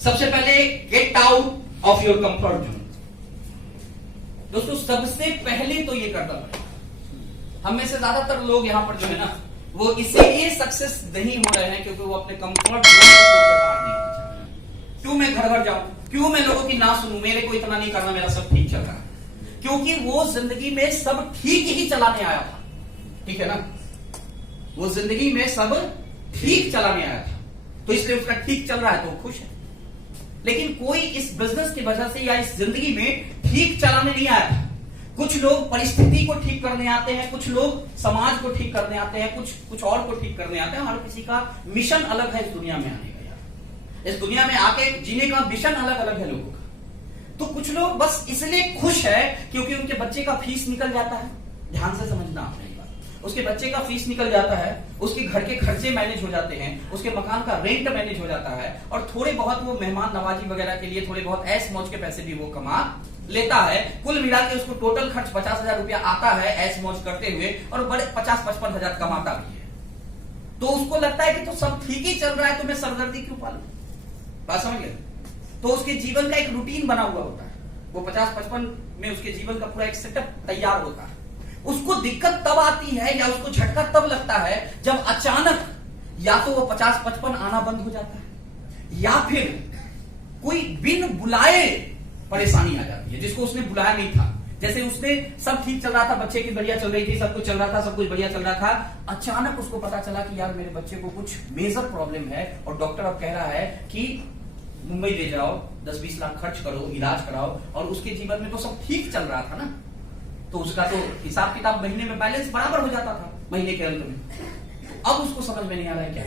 सबसे पहले get out of your comfort zone. दोस्तों सबसे पहले तो ये करना पड़ेगा। हम में से ज्यादातर लोग यहां पर जो है ना वो इसीलिए सक्सेस नहीं हो रहे हैं क्योंकि वो अपने कंफर्ट जोन को बाहर नहीं आना चाहते हैं। क्यों मैं घर घर जाऊं, क्यों मैं लोगों की ना सुनूं, मेरे को इतना नहीं करना, मेरा सब ठीक चल रहा है। क्योंकि वो जिंदगी में सब ठीक ही चलाने आया था, ठीक है ना, वो जिंदगी में सब ठीक चलाने आया था, तो इसलिए उसका ठीक चल रहा है तो वो खुश है। लेकिन कोई इस बिजनेस की वजह से या इस जिंदगी में ठीक चलाने नहीं आया था। कुछ लोग परिस्थिति को ठीक करने आते हैं, कुछ लोग समाज को ठीक करने आते हैं, कुछ और को ठीक करने आते हैं। हर किसी का मिशन अलग है इस दुनिया में आने का। यार इस दुनिया में आके जीने का मिशन अलग अलग है लोगों का। तो कुछ लोग बस इसलिए खुश है क्योंकि उनके बच्चे का फीस निकल जाता है। ध्यान से समझना आपने, उसके बच्चे का फीस निकल जाता है, उसके घर के खर्चे मैनेज हो जाते हैं, उसके मकान का रेंट मैनेज हो जाता है, और थोड़े बहुत वो मेहमान नवाजी वगैरह के लिए थोड़े बहुत ऐश मौज के पैसे भी वो कमा लेता है। कुल मिला के उसको टोटल खर्च 50,000 रुपया आता है ऐश मौज करते हुए, और बड़े 50-55 हजार कमाता भी है। तो उसको लगता है कि तो सब ठीक ही चल रहा है तो मैं सरदर्दी क्यों पालूं। बात समझ गए? तो उसके जीवन का एक रूटीन बना हुआ होता है, वो 50-55 में उसके जीवन का पूरा एक सेटअप तैयार होता है। उसको दिक्कत तब आती है या उसको झटका तब लगता है जब अचानक या तो वो 50-55 आना बंद हो जाता है, या फिर कोई बिन बुलाए परेशानी आ जाती है जिसको उसने बुलाया नहीं था। जैसे उसने सब ठीक चल रहा था, बच्चे की बढ़िया चल रही थी, सब कुछ चल रहा था, सब कुछ बढ़िया चल रहा था, अचानक उसको पता चला कि यार मेरे बच्चे को कुछ मेजर प्रॉब्लम है, और डॉक्टर अब कह रहा है कि मुंबई ले जाओ, 10-20 लाख खर्च करो, इलाज कराओ। और उसके जीवन में तो सब ठीक चल रहा था ना, तो उसका तो हिसाब किताब महीने में बैलेंस बराबर हो जाता था महीने के अंत में। अब उसको समझ में नहीं आ रहा है क्या।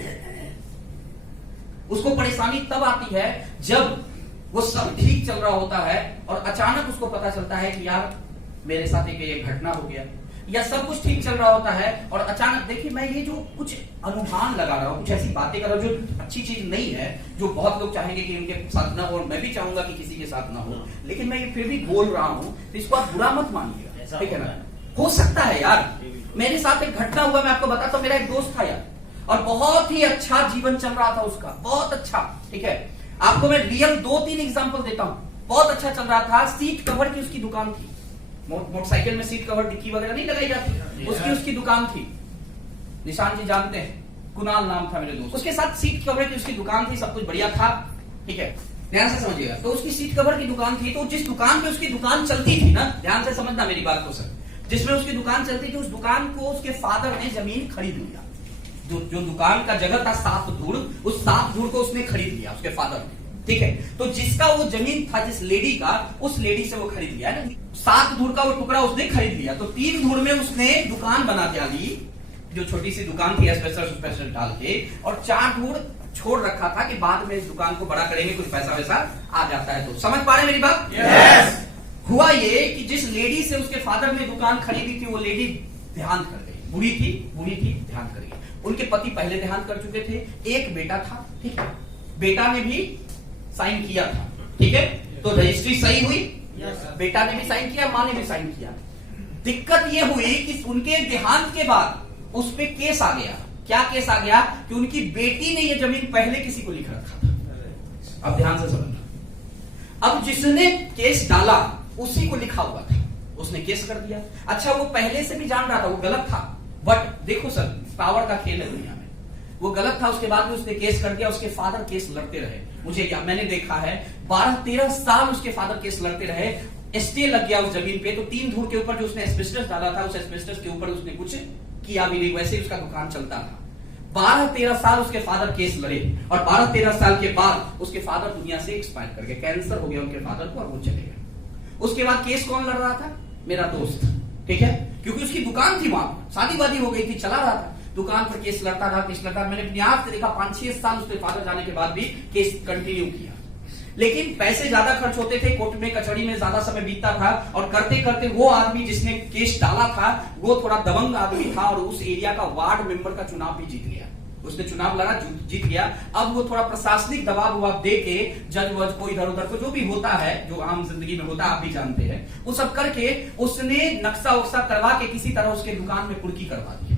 उसको परेशानी तब आती है जब वो सब ठीक चल रहा होता है और अचानक उसको पता चलता है कि यार मेरे साथ एक घटना हो गया, या सब कुछ ठीक चल रहा होता है और अचानक देखिए मैं ये जो कुछ अनुमान लगा रहा हूं, कुछ ऐसी बातें कर रहा हूं जो अच्छी चीज नहीं है, जो बहुत लोग चाहेंगे कि उनके साथ ना हो, और मैं भी चाहूंगा कि किसी के साथ ना हो, लेकिन मैं ये फिर भी बोल रहा हूं, तो इसको आप बुरा मत मानिएगा, ठीक है ना। हो सकता है यार, मेरे साथ एक घटना हुआ, मैं आपको बताता हूं। मेरा एक दोस्त था यार, और बहुत ही अच्छा जीवन चल रहा था उसका, बहुत अच्छा, ठीक है। आपको मैं रियल 2-3 एग्जांपल देता हूं। बहुत अच्छा चल रहा था, सीट कवर की उसकी दुकान थी, मोटरसाइकिल में सीट कवर डिक्की वगैरह नहीं लगाई जाती, उसकी दुकान थी। निशान जी जानते हैं, कुणाल नाम था मेरे दोस्त, उसके साथ सीट कवर की उसकी दुकान थी, सब कुछ बढ़िया था, ठीक है। ध्यान से समझिएगा, तो उसकी सीट कवर की दुकान थी, तो जिस दुकान पे उसकी दुकान चलती थी ना, ध्यान से समझना मेरी बात को सर, जिसमें उसकी दुकान चलती थी, उस दुकान को उसके फादर ने जमीन खरीद लिया। जो दुकान का जगह था 7 धूड़, उस 7 धूड़ को उसने खरीद लिया उसके फादर ने, ठीक है। तो जिसका वो जमीन था, जिस लेडी का, उस लेडी से वो खरीद लिया ना, 7 धूड़ का वो टुकड़ा उसने खरीद लिया। तो 3 धूड़ में उसने दुकान बना के ली, जो छोटी सी दुकान थी स्पेशल डाल के, और 4 धूड़ छोड़ रखा था कि बाद में इस दुकान को बड़ा करेंगे, कुछ पैसा वैसा आ जाता है। तो समझ पा रहे मेरी बात? yes! हुआ ये कि जिस लेडी से उसके फादर ने दुकान खरीदी थी, वो लेडी देहांत कर गई, बुरी थी देहांत कर गई। उनके पति पहले देहांत कर चुके थे, एक बेटा था, ठीक है, बेटा ने भी साइन किया था, ठीक है, तो रजिस्ट्री सही हुई, बेटा ने भी साइन किया, मां ने भी साइन किया। दिक्कत यह हुई कि उनके देहांत के बाद उस पर केस आ गया। क्या केस आ गया? कि उनकी बेटी ने यह जमीन पहले किसी को लिख रखा था। अब ध्यान से समझना, अब जिसने केस डाला उसी को लिखा हुआ था, उसने केस कर दिया। अच्छा, वो पहले से भी जान रहा था वो गलत था, बट देखो सर, पावर का खेल है दुनिया में, वो गलत था, उसके बाद भी उसने केस कर दिया। उसके फादर केस लड़ते रहे, मुझे क्या, मैंने देखा है 12-13 साल उसके फादर केस लड़ते रहे, स्टे लग गया उस जमीन पे। तो 3 धूड़ के ऊपर जो उसने एस्बेस्टस डाला था, उस एस्बेस्टस के ऊपर उसने कुछ किया भी नहीं, वैसे ही उसका दुकान चलता था। 12-13 साल उसके फादर केस लड़े, और 12-13 साल के बाद उसके फादर दुनिया से एक्सपायर कर गए, कैंसर हो गया उनके फादर को, और वो चले गए। उसके बाद केस कौन लड़ रहा था? मेरा दोस्त, ठीक है, क्योंकि उसकी दुकान थी, वहां शादी वादी हो गई थी, चला रहा था, दुकान पर केस लड़ता था। मैंने अपनी आंख से देखा, 5-6 साल उसके फादर जाने के बाद भी केस कंटिन्यू किया। लेकिन पैसे ज्यादा खर्च होते थे, कोर्ट में कचहरी में ज्यादा समय बीतता था, और करते करते वो आदमी जिसने केस डाला था वो थोड़ा दबंग आदमी था, और उस एरिया का वार्ड मेंबर का चुनाव भी जीत गया। उसने चुनाव लड़ा, जीत गया। अब वो थोड़ा प्रशासनिक दबाव वबाव दे के, जज वज को इधर उधर को जो भी होता है, जो आम जिंदगी में होता है, आप भी जानते हैं, वो सब करके उसने नक्शा वक्शा करवा के किसी तरह उसके दुकान में कुर्की करवा दी।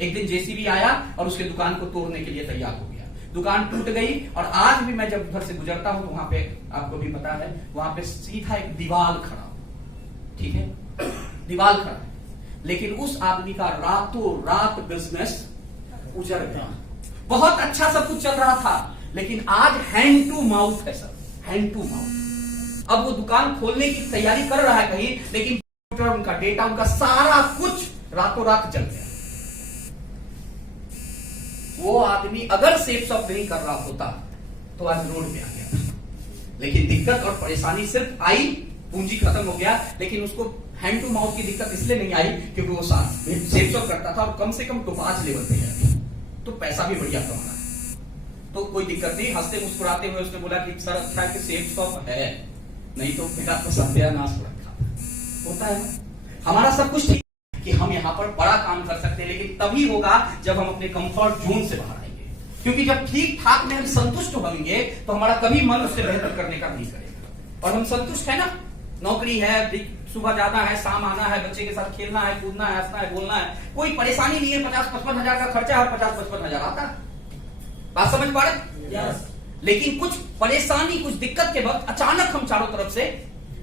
एक दिन जेसीबी आया और उसके दुकान को तोड़ने के लिए तैयार हो गया। दुकान टूट गई और आज भी मैं जब उधर से गुजरता हूं तो वहां पे आपको भी पता है वहां पे सीधा एक दीवार खड़ा, ठीक है, दीवार खड़ा, लेकिन उस आदमी का रातों रात बिजनेस उजड़ गया। बहुत अच्छा सब कुछ चल रहा था, लेकिन आज हैंड टू माउथ है सर, हैंड टू माउथ। अब वो दुकान खोलने की तैयारी कर रहा है कहीं, लेकिन उनका डेटा, उनका सारा कुछ रातों रात जल गया। वो आदमी अगर सेफ शॉप नहीं कर रहा होता तो आज रोड पे आ गया था, लेकिन दिक्कत और परेशानी सिर्फ आई, पूंजी खत्म हो गया, लेकिन उसको हैंड टू माउथ की दिक्कत इसलिए नहीं आई क्योंकि वो सेफ शॉप करता था और कम से कम तो 5 लेवल पे है, तो पैसा भी बढ़िया कमा रहा है, तो कोई दिक्कत नहीं। हंसते मुस्कुराते हुए उसने बोला कि सर अच्छा है कि सेफ शॉप है, नहीं तो बेटा तो सत्यानाश हो रखा होता है। हमारा सब कुछ ठीक कि हम यहाँ पर बड़ा काम कर सकते हैं, लेकिन तभी होगा जब हम अपने कंफर्ट जोन से बाहर आएंगे, क्योंकि जब ठीक ठाक में हम संतुष्ट होंगे तो हमारा कभी मन उससे बेहतर करने का नहीं करेगा। और हम संतुष्ट है ना, नौकरी है, सुबह जाना है, शाम आना है, बच्चे के साथ खेलना है, कूदना है, हंसना है, बोलना है, कोई परेशानी नहीं है। 50-55 हजार का खर्चा और 50-55 हजार आता है, बात समझ पा रहे? yes. लेकिन कुछ परेशानी, कुछ दिक्कत के वक्त अचानक हम चारों तरफ से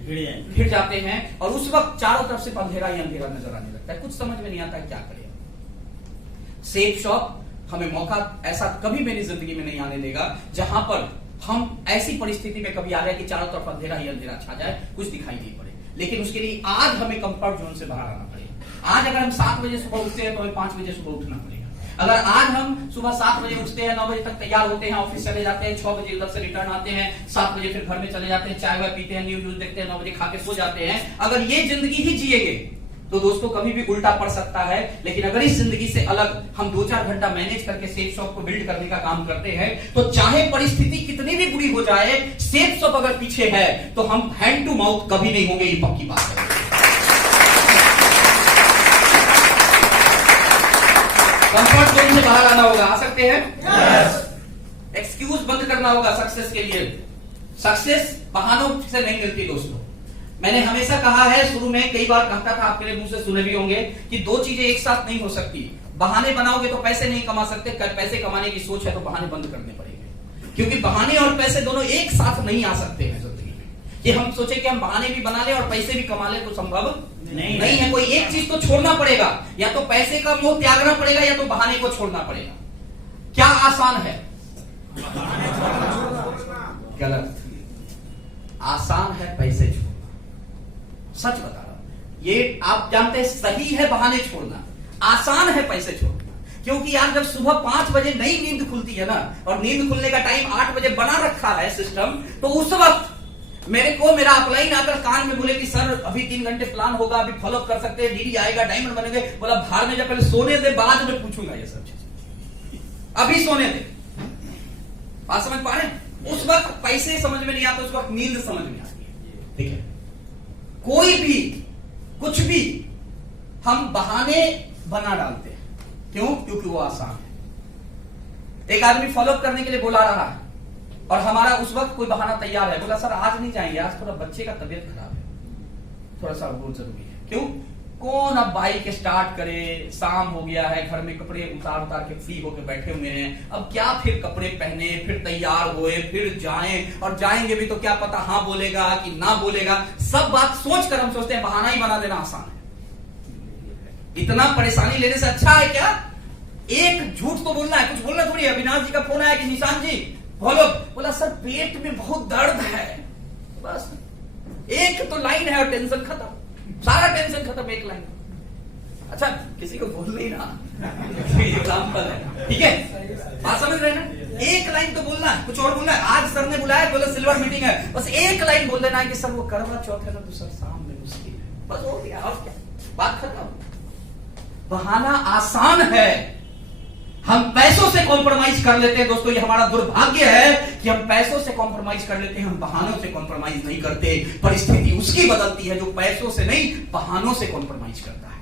घिर जाते हैं और उस वक्त चारों तरफ से अंधेरा ही अंधेरा नजर आने लगता है, कुछ समझ में नहीं आता है क्या करें। सेफ शॉप हमें मौका ऐसा कभी मेरी जिंदगी में नहीं आने देगा जहां पर हम ऐसी परिस्थिति में कभी आ रहे हैं कि चारों तरफ अंधेरा ही अंधेरा छा जाए, कुछ दिखाई नहीं पड़े। लेकिन उसके लिए आज हमें कंफर्ट जोन से बाहर आना पड़ेगा। आज अगर हम 7 बजे सुबह उठते हैं तो हमें 5 बजे सुबह उठना पड़ेगा। अगर आज हम सुबह 7 बजे उठते हैं, 9 बजे तक तैयार होते हैं, ऑफिस चले जाते हैं, 6 बजे उधर से रिटर्न आते हैं, 7 बजे फिर घर में चले जाते हैं, चाय वाय पीते हैं, न्यूज देखते हैं, 9 बजे खा के सो जाते हैं, अगर ये जिंदगी ही जिएंगे तो दोस्तों कभी भी उल्टा पड़ सकता है। लेकिन अगर इस जिंदगी से अलग हम 2-4 घंटा मैनेज करके सेफ शॉप को बिल्ड करने का काम करते हैं तो चाहे परिस्थिति कितनी भी बुरी हो जाए, सेफ शॉप अगर पीछे है तो हम हैंड टू माउथ कभी नहीं होंगे, ये पक्की बात है। कंफर्ट जोन से बाहर आना होगा, आ सकते हैं? एक्सक्यूज बंद करना होगा सक्सेस के लिए। सक्सेस बहानों से नहीं मिलती दोस्तों। मैंने हमेशा कहा है, शुरू में कई बार कहता था, आपके मुंह से सुने भी होंगे कि 2 चीजें एक साथ नहीं हो सकती। बहाने बनाओगे तो पैसे नहीं कमा सकते, पैसे कमाने की सोच है तो बहाने बंद करने पड़ेंगे, क्योंकि बहाने और पैसे दोनों एक साथ नहीं आ सकते हैं जिंदगी में। कि हम सोचे कि हम बहाने भी बना ले और पैसे भी कमा ले तो संभव नहीं है। कोई एक चीज तो छोड़ना पड़ेगा, या तो पैसे का मोह त्यागना पड़ेगा या तो बहाने को छोड़ना पड़ेगा। क्या आसान है? गलत। आसान है पैसे छोड़ना, सच बता रहा हूं। ये आप जानते हैं, सही है बहाने छोड़ना, आसान है पैसे छोड़ना। क्योंकि यार जब सुबह 5 बजे नई नींद खुलती है ना, और नींद खुलने का टाइम 8 बजे बना रखा है सिस्टम, तो उस वक्त मेरे को मेरा अपलाइन आकर कान में बोले कि सर अभी 3 घंटे प्लान होगा, अभी फॉलो कर सकते हैं, डीडी आएगा, डायमंड बनेंगे। बोला बाहर में जब पहले सोने दे, बाद में पूछूंगा ये सब चीज, अभी सोने दे। बात समझ पा रहे? उस वक्त पैसे समझ में नहीं आते, उस वक्त नींद समझ में आती है। ठीक है, कोई भी कुछ भी हम बहाने बना डालते हैं। क्यों? क्योंकि वो आसान है। एक आदमी फॉलोअप करने के लिए बुला रहा है और हमारा उस वक्त कोई बहाना तैयार है, बोला सर आज नहीं जाएंगे, आज थोड़ा बच्चे का तबीयत खराब है, थोड़ा सा बहुत जरूरी है। क्यों? कौन अब बाइक स्टार्ट करे, शाम हो गया है, घर में कपड़े उतार उतार के फ्री होके बैठे हुए हैं, अब क्या फिर कपड़े पहने, फिर तैयार हुए, फिर जाएं, और जाएंगे भी तो क्या पता हाँ बोलेगा कि ना बोलेगा। सब बात सोच कर हम सोचते हैं बहाना ही बना देना आसान है। इतना परेशानी लेने से अच्छा है क्या एक झूठ तो बोलना है, कुछ बोलना थोड़ी। अविनाश जी का फोन आया कि निशान जी बोलो, बोला सर पेट में बहुत दर्द है, बस एक तो लाइन है और टेंशन खत्म, सारा टेंशन खत्म, एक लाइन। अच्छा किसी को बोल नहीं ना, एग्जाम्पल है, ठीक है, बात समझ रहे ना? एक लाइन तो बोलना है, कुछ और बोलना है। आज सर ने बुलाया, बोला सिल्वर मीटिंग है, बस एक लाइन बोल देना है कि सर वो करवा चौथ है ना, तो सर शाम में मुश्किल है, बस हो गया, और क्या, बात खत्म। बहाना आसान है, हम पैसों से कॉम्प्रोमाइज कर लेते हैं दोस्तों। ये हमारा दुर्भाग्य है कि हम पैसों से कॉम्प्रोमाइज कर लेते हैं, हम बहानों से कॉम्प्रोमाइज नहीं करते। परिस्थिति उसकी बदलती है जो पैसों से नहीं, बहानों से कॉम्प्रोमाइज करता है।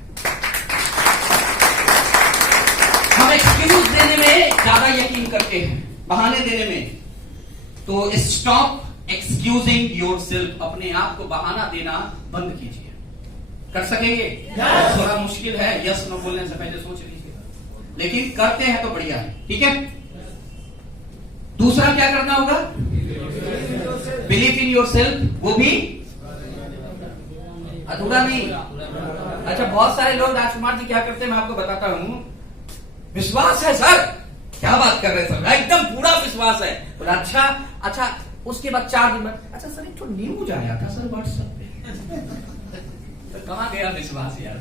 हम एक्सक्यूज देने में ज्यादा यकीन करते हैं, बहाने देने में। तो स्टॉप एक्सक्यूजिंग योरसेल्फ, अपने आप को बहाना देना बंद कीजिए। कर सकेंगे? थोड़ा मुश्किल है, यस नो बोलने से पहले सोच लीजिए, लेकिन करते हैं तो बढ़िया है। ठीक है, दूसरा क्या करना होगा? बिलीव इन योर सेल्फ, वो भी अधूरा नहीं। अच्छा, बहुत सारे लोग राजकुमार जी क्या करते हैं मैं आपको बताता हूं। विश्वास है सर, क्या बात कर रहे हैं सर, एकदम पूरा विश्वास है। बोला अच्छा, उसके बाद 4 दिन बाद, अच्छा सर एक तो न्यूज आया था सर व्हाट्सएप पे। तो कहाँ गया विश्वास यार?